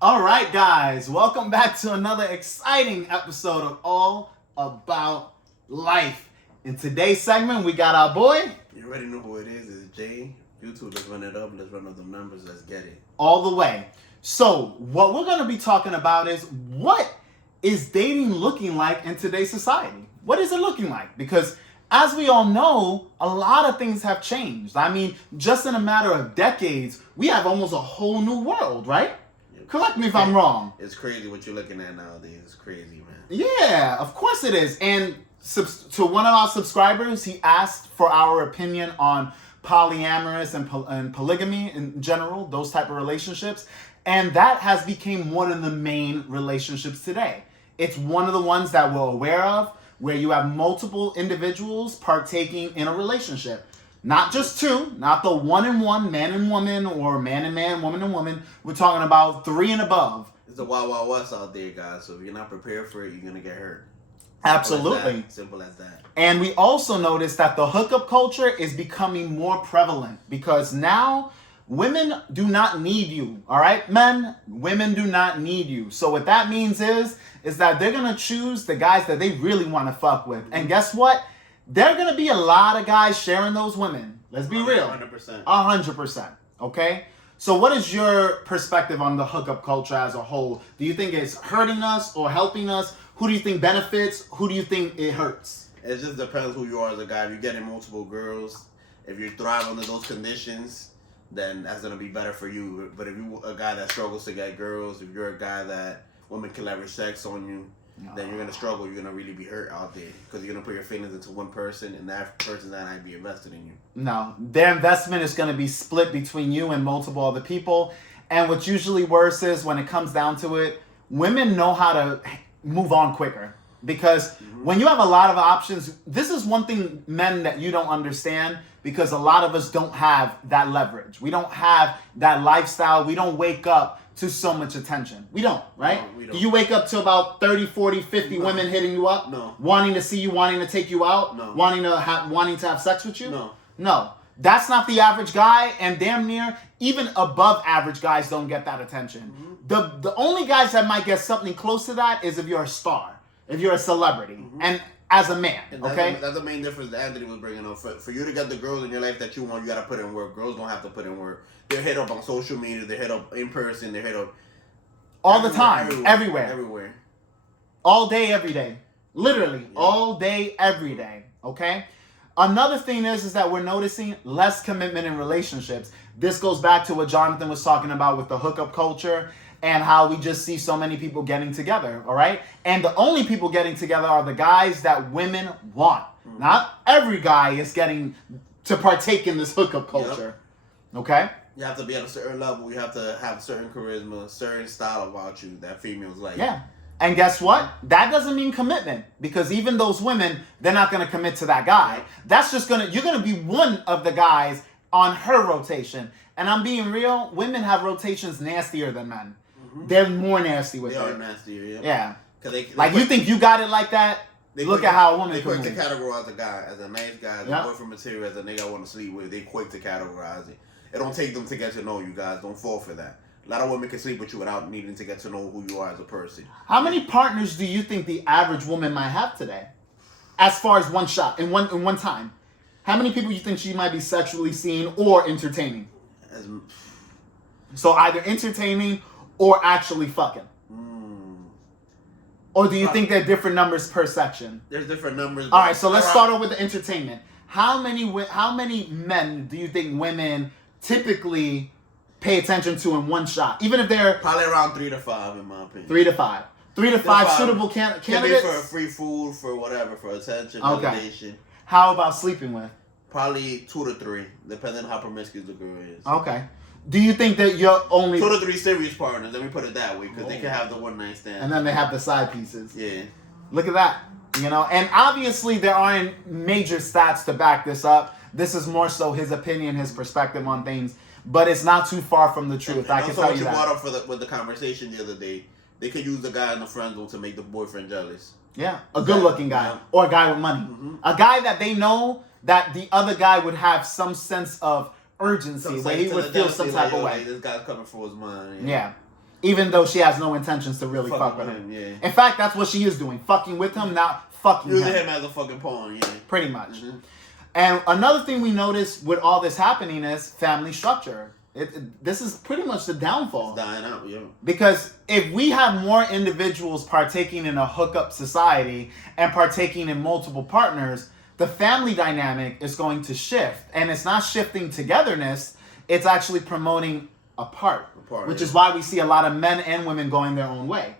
All right, guys, welcome back to another exciting episode of All About Life. In today's segment, we got our boy. You already know who it is. It's Jay. YouTube, let's run it up. Let's run up the numbers. Let's get it. All the way. So, what we're going to be talking about is what is dating looking like in today's society? What is it looking like? Because as we all know, a lot of things have changed. I mean, just in a matter of decades, we have almost a whole new world, right? Correct me if I'm wrong. It's crazy what you're looking at nowadays. It's crazy, man. Yeah, of course it is. And to one of our subscribers, he asked for our opinion on polyamorous and polygamy in general, those type of relationships. And that has become one of the main relationships today. It's one of the ones that we're aware of, where you have multiple individuals partaking in a relationship. Not just two, not the one and one, man and woman, or man and man, woman and woman. We're talking about 3 and above. It's the Wild Wild West out there, guys. So if you're not prepared for it, you're gonna get hurt. Absolutely. Simple as that. And we also noticed that the hookup culture is becoming more prevalent because now women do not need you. All right, men, women do not need you. So what that means is that they're gonna choose the guys that they really want to fuck with. And guess what? There are going to be a lot of guys sharing those women. Let's be real. 100%. 100%. Okay? So what is your perspective on the hookup culture as a whole? Do you think it's hurting us or helping us? Who do you think benefits? Who do you think it hurts? It just depends who you are as a guy. If you're getting multiple girls, if you thrive under those conditions, then that's going to be better for you. But if you're a guy that struggles to get girls, if you're a guy that women can leverage sex on you, then you're going to struggle. You're going to really be hurt out there because you're going to put your feelings into one person and that person that might be invested in you. No. Their investment is going to be split between you and multiple other people. And what's usually worse is when it comes down to it, women know how to move on quicker. Because when you have a lot of options, this is one thing, men, that you don't understand because a lot of us don't have that leverage. We don't have that lifestyle. We don't wake up to so much attention. We don't, right? No, we don't. Do you wake up to about 30, 40, 50 women hitting you up? No. Wanting to see you, wanting to take you out? No. Wanting to have sex with you? No. No. That's not the average guy, and damn near even above average guys don't get that attention. The only guys that might get something close to that is if you're a star, if you're a celebrity, and as a man, And okay? that's the main difference that Anthony was bringing up. For you to get the girls in your life that you want, you got to put in work. Girls don't have to put in work. They're hit up on social media. They're hit up in person. They're hit up All the time, everywhere. Everywhere. All day, every day. Literally, all day, every day, okay? Another thing is that we're noticing less commitment in relationships. This goes back to what Jonathan was talking about with the hookup culture and how we just see so many people getting together, all right? And the only people getting together are the guys that women want. Not every guy is getting to partake in this hookup culture, okay? You have to be at a certain level. You have to have a certain charisma, a certain style about you that females like. Yeah. And guess what? That doesn't mean commitment because even those women, they're not going to commit to that guy. That's just you're going to be one of the guys on her rotation. And I'm being real, women have rotations nastier than men. They're more nasty with They it. are nastier, yeah. Yeah. Cause they Like you think you got it like that? Look at how a woman They quick to can move. categorize a guy as a nice guy, as a boyfriend material, as a nigga I want to sleep with. They quick to categorize it. It don't take them to get to know you guys. Don't fall for that. A lot of women can sleep with you without needing to get to know who you are as a person. How many partners do you think the average woman might have today? As far as one shot, in one time. How many people you think she might be sexually seeing or entertaining? So either entertaining or actually fucking. Or do you think there are different numbers per section? There's different numbers. All right, so let's start off with the entertainment. How many men do you think women typically pay attention to in one shot? Even if they're probably around 3 to 5, in my opinion. 3 to 5. 3 to 5 suitable candidates. Can be for free food, for whatever, for attention, validation. How about sleeping with? Probably 2 to 3, depending on how promiscuous the girl is. Okay. Do you think that you're only 2 to 3 serious partners? Let me put it that way, because they can have the one night stand. And then they have the side pieces. Yeah. Look at that. You know, and obviously there aren't major stats to back this up. This is more so his opinion, his perspective on things, but it's not too far from the truth. And I can tell you that. brought up with the conversation the other day, they could use the guy in the friend zone to make the boyfriend jealous. Yeah, a good-looking guy or a guy with money, a guy that they know that the other guy would have some sense of urgency, where he would feel some type of way. This guy's coming for his money. Yeah. even though she has no intentions to really fuck with him. Yeah. In fact, that's what she is doing, fucking with him, not fucking Using him. him as a fucking pawn, yeah. Pretty much. And another thing we noticed with all this happening is family structure. This is pretty much the downfall. It's dying out, yeah. Because if we have more individuals partaking in a hookup society and partaking in multiple partners, the family dynamic is going to shift. And it's not shifting togetherness, it's actually promoting apart. Which is why we see a lot of men and women going their own way.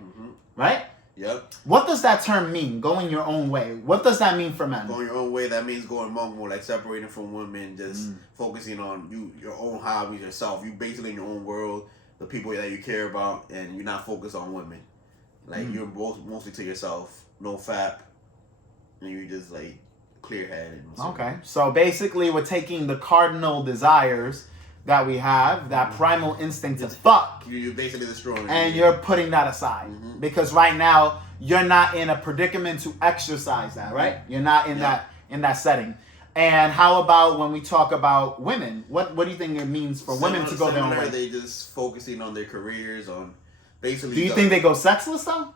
Right? Yep. What does that term mean, going your own way? What does that mean for men? Going your own way, that means going more like separating from women, just focusing on your own hobbies, yourself. You basically in your own world, the people that you care about, and you're not focused on women. Like, you're mostly to yourself, no fap, and you just like clear-headed. Okay, so basically we're taking the cardinal desires that we have, that primal instinct to fuck, You're basically destroying it. and you're putting that aside. Because right now, you're not in a predicament to exercise that, right? You're not in that setting. And how about when we talk about women? What do you think it means for women to go their own way? They just focusing on their careers, on basically... Do you think they go sexless, though?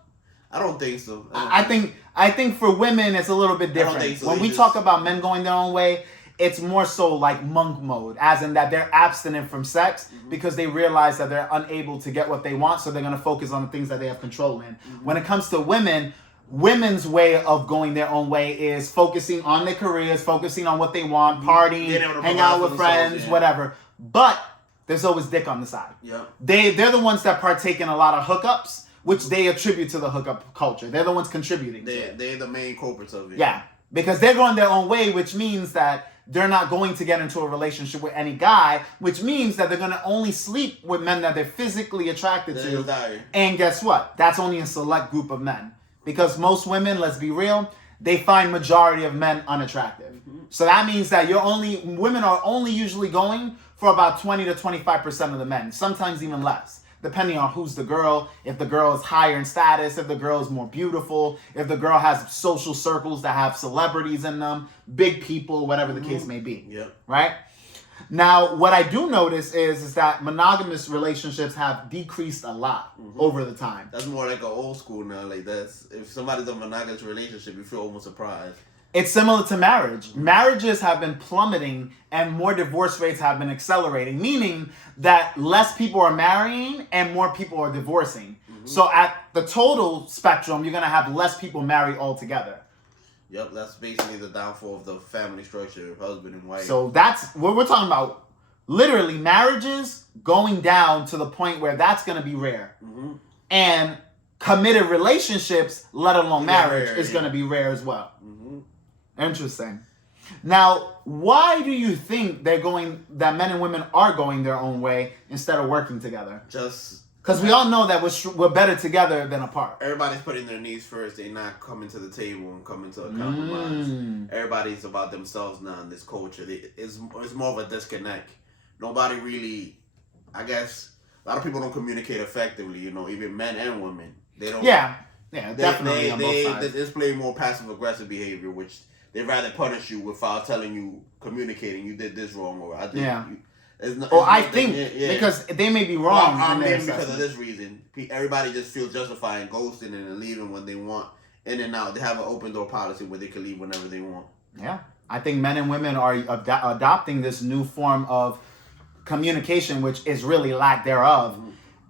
I don't think so. I think for women, it's a little bit different. I don't think so. When we talk about men going their own way, it's more so like monk mode, as in that they're abstinent from sex because they realize that they're unable to get what they want, so they're going to focus on the things that they have control in. When it comes to women, women's way of going their own way is focusing on their careers, focusing on what they want, partying, hang out with friends, whatever. But there's always dick on the side. Yeah. They're the ones that partake in a lot of hookups, which they attribute to the hookup culture. They're the ones contributing to it. They're the main culprits of it. Yeah, because they're going their own way, which means that they're not going to get into a relationship with any guy, which means that they're going to only sleep with men that they're physically attracted to. And guess what? That's only a select group of men. Because most women, let's be real, they find majority of men unattractive. So that means that women are only usually going for about 20 to 25% of the men, sometimes even less, depending on who's the girl, if the girl is higher in status, if the girl is more beautiful, if the girl has social circles that have celebrities in them, big people, whatever the case may be. Yep. Right? Now, what I do notice is that monogamous relationships have decreased a lot over the time. That's more like an old school now. Like, that's, if somebody's in a monogamous relationship, you feel almost surprised. It's similar to marriage. Marriages have been plummeting and more divorce rates have been accelerating, meaning that less people are marrying and more people are divorcing. So at the total spectrum, you're going to have less people married altogether. Yep, that's basically the downfall of the family structure of husband and wife. So that's what we're talking about. Literally, marriages going down to the point where that's going to be rare. And committed relationships, let alone marriage, is going to be rare as well. Interesting. Now, why do you think that men and women are going their own way instead of working together? Just because we all know that we're better together than apart. Everybody's putting their needs first. They're not coming to the table and coming to a compromise. Everybody's about themselves now in this culture. It's more of a disconnect. Nobody really, I guess, a lot of people don't communicate effectively. You know, even men and women. They don't. Yeah, definitely on both sides. They display more passive aggressive behavior, which they'd rather punish you without telling you, communicating you did this wrong, or I think I think because they may be wrong. Because of this reason, everybody just feels justified in ghosting and leaving when they want, in and out. They have an open door policy where they can leave whenever they want. Yeah, I think men and women are adopting this new form of communication, which is really lack thereof,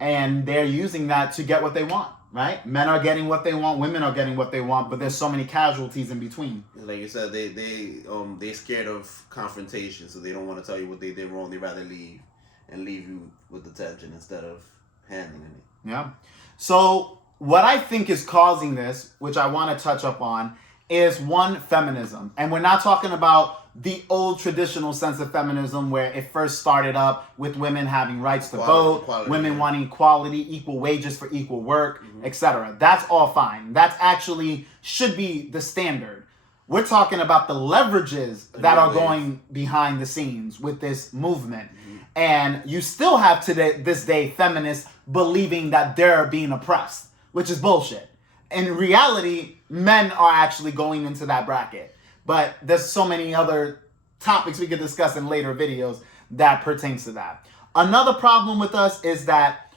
and they're using that to get what they want. Right? Men are getting what they want, women are getting what they want, but there's so many casualties in between. Like you said, they're scared of confrontation, so they don't want to tell you what they did wrong. They rather leave you with the tension instead of handling it. Yeah. So what I think is causing this, which I want to touch up on, is one, feminism. And we're not talking about the old traditional sense of feminism where it first started up with women having rights to vote, women wanting equality, equal wages for equal work, etc. That's all fine. That actually should be the standard. We're talking about the leverages that are going behind the scenes with this movement. And you still have this day feminists believing that they're being oppressed, which is bullshit. In reality, men are actually going into that bracket. But there's so many other topics we could discuss in later videos that pertains to that. Another problem with us is that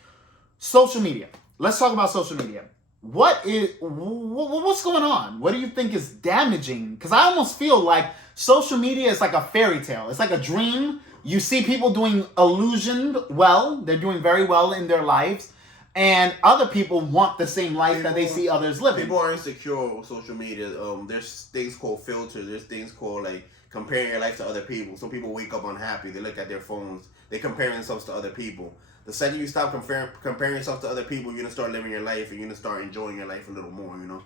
social media. Let's talk about social media. What's going on? What do you think is damaging? Because I almost feel like social media is like a fairy tale. It's like a dream. You see people doing illusioned well. They're doing very well in their lives. And other people want the same life that they see others living. People are insecure with social media. There's things called filters. There's things called like comparing your life to other people. Some people wake up unhappy. They look at their phones. They compare themselves to other people. The second you stop comparing yourself to other people, you're gonna start living your life and you're gonna start enjoying your life a little more. You know.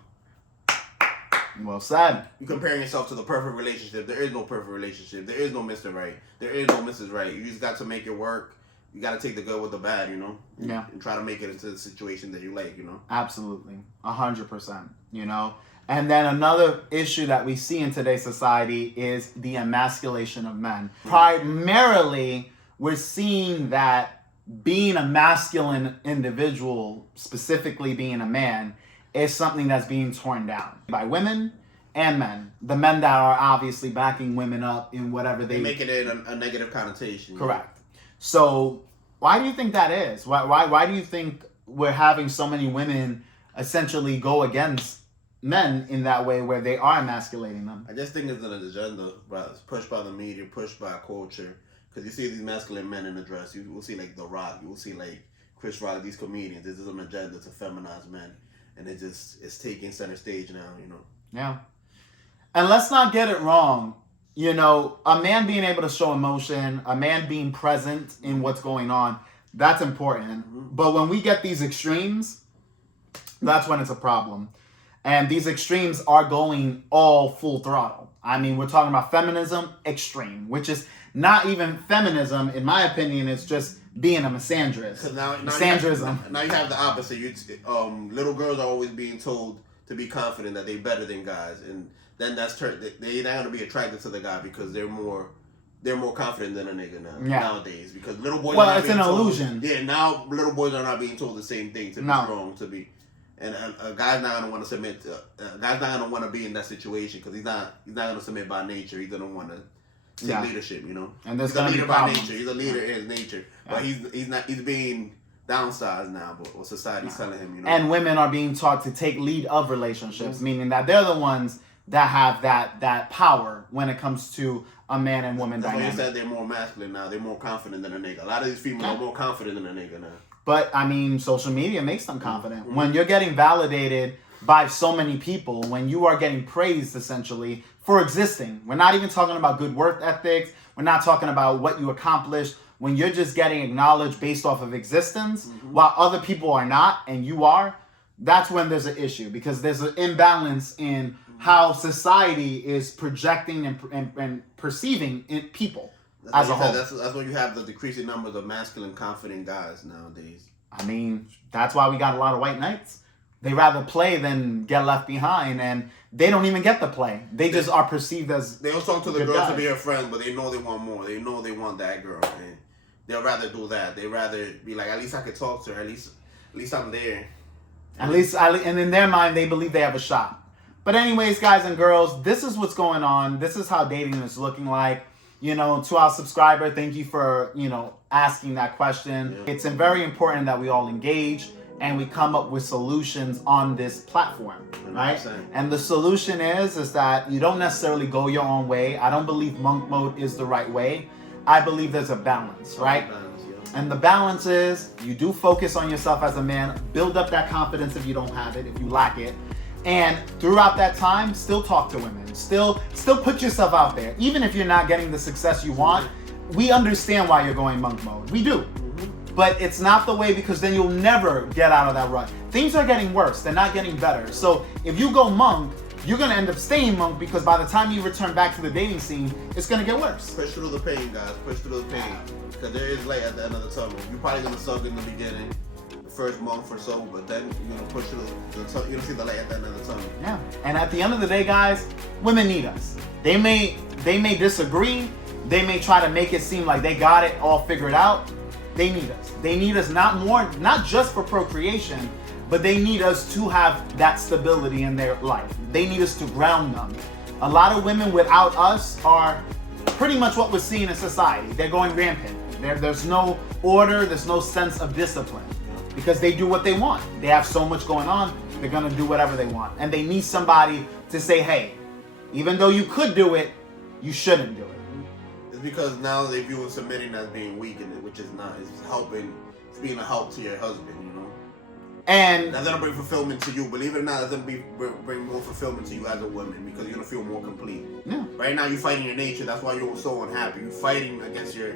Well said. You comparing yourself to the perfect relationship. There is no perfect relationship. There is no Mr. Right. There is no Mrs. Right. You just got to make it work. You got to take the good with the bad, you know? Yeah. And try to make it into the situation that you like, you know? Absolutely. 100%, you know? And then another issue that we see in today's society is the emasculation of men. Primarily, we're seeing that being a masculine individual, specifically being a man, is something that's being torn down by women and men. The men that are obviously backing women up in whatever they make it a negative connotation. Correct. So why do you think that is? Why do you think we're having so many women essentially go against men in that way where they are emasculating them? I just think it's an agenda, it's pushed by the media, pushed by culture. Because you see these masculine men in the dress. You will see like The Rock. You will see like Chris Rock, these comedians. This is an agenda to feminize men. And it's taking center stage now, you know. Yeah. And let's not get it wrong. You know, a man being able to show emotion, a man being present in what's going on, that's important. Mm-hmm. But when we get these extremes, that's when it's a problem. And these extremes are going all full throttle. I mean, we're talking about feminism extreme, which is not even feminism, in my opinion, it's just being a misandrist. Misandrism. Now you have the opposite. Little girls are always being told to be confident that they're better than guys, and then they're not gonna be attracted to the guy because they're more confident than a nigga nowadays. Because little boys. Well, it's an illusion. Yeah, now little boys are not being told the same thing to be strong, to be, and a guy's not gonna want to submit. A guy's not gonna want to be in that situation because he's not gonna submit by nature. He's gonna want to take leadership, you know. And he's a leader by problems. nature. He's a leader in his nature, but he's being downsized now, but what society's telling him, you know. And women are being taught to take lead of relationships, meaning that they're the ones that have that power when it comes to a man and woman dynamic. That's why you said they're more masculine now. They're more confident than a nigga. A lot of these females are more confident than a nigga now. But, I mean, social media makes them confident. Mm-hmm. When you're getting validated by so many people, when you are getting praised, essentially, for existing. We're not even talking about good work ethics. We're not talking about what you accomplished. When you're just getting acknowledged based off of existence, while other people are not, and you are, that's when there's an issue. Because there's an imbalance in how society is projecting and perceiving people as a whole. That's why you have the decreasing numbers of masculine, confident guys nowadays. I mean, that's why we got a lot of white knights. They rather play than get left behind, and they don't even get the play. They just are perceived as they don't talk to the girls to be her friend, but they know they want more. They know they want that girl, and they'll rather do that. They rather be like, at least I could talk to her. At least I'm there. And in their mind, they believe they have a shot. But anyways, guys and girls, this is what's going on. This is how dating is looking like. You know, to our subscriber, thank you for, asking that question. Yeah. It's very important that we all engage and we come up with solutions on this platform, right? 100%. And the solution is that you don't necessarily go your own way. I don't believe monk mode is the right way. I believe there's a balance, right? And the balance is you do focus on yourself as a man, build up that confidence if you don't have it, if you lack it. And throughout that time, still talk to women, still put yourself out there. Even if you're not getting the success you want, we understand why you're going monk mode. We do. But it's not the way, because then you'll never get out of that rut. Things are getting worse. They're not getting better. So if you go monk, you're going to end up staying monk, because by the time you return back to the dating scene, it's going to get worse. Push through the pain, guys. Push through the pain. Because there is light at the end of the tunnel. You're probably going to suck in the beginning, the first month or so, but then you're going to push through the tunnel. You're going to see the light at the end of the tunnel. Yeah. And at the end of the day, guys, women need us. They may disagree. They may try to make it seem like they got it all figured out. They need us. They need us not just for procreation, but they need us to have that stability in their life. They need us to ground them. A lot of women without us are pretty much what we're seeing in society. They're going rampant. There's no order. There's no sense of discipline. because they do what they want. They have so much going on, they're gonna do whatever they want. And they need somebody to say, hey, even though you could do it, you shouldn't do it. It's because now they view submitting as being weak, which is not. It's helping. It's being a help to your husband, you know. And that's gonna bring fulfillment to you. Believe it or not, that's gonna bring more fulfillment to you as a woman because you're gonna feel more complete. Yeah. Right now, you're fighting your nature. That's why you're so unhappy. You're fighting against your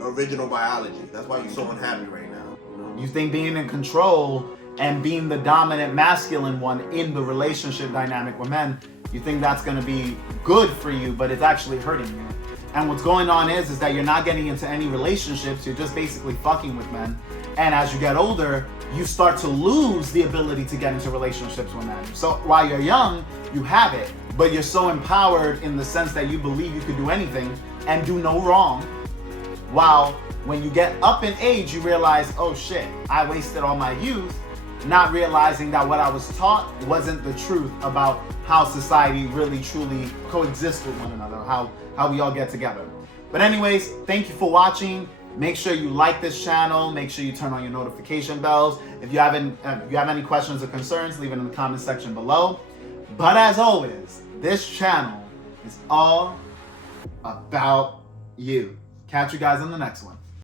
original biology. That's why you're so unhappy right now. You know? You think being in control and being the dominant masculine one in the relationship dynamic with men, you think that's going to be good for you, but it's actually hurting you. And what's going on is that you're not getting into any relationships. You're just basically fucking with men. And as you get older, you start to lose the ability to get into relationships with men. So while you're young, you have it, but you're so empowered in the sense that you believe you could do anything and do no wrong. While when you get up in age, you realize, oh shit, I wasted all my youth, not realizing that what I was taught wasn't the truth about how society really truly coexists with one another, how we all get together. But anyways, thank you for watching. Make sure you like this channel. Make sure you turn on your notification bells. If you have any questions or concerns, leave it in the comment section below. But as always, this channel is all about you. Catch you guys on the next one.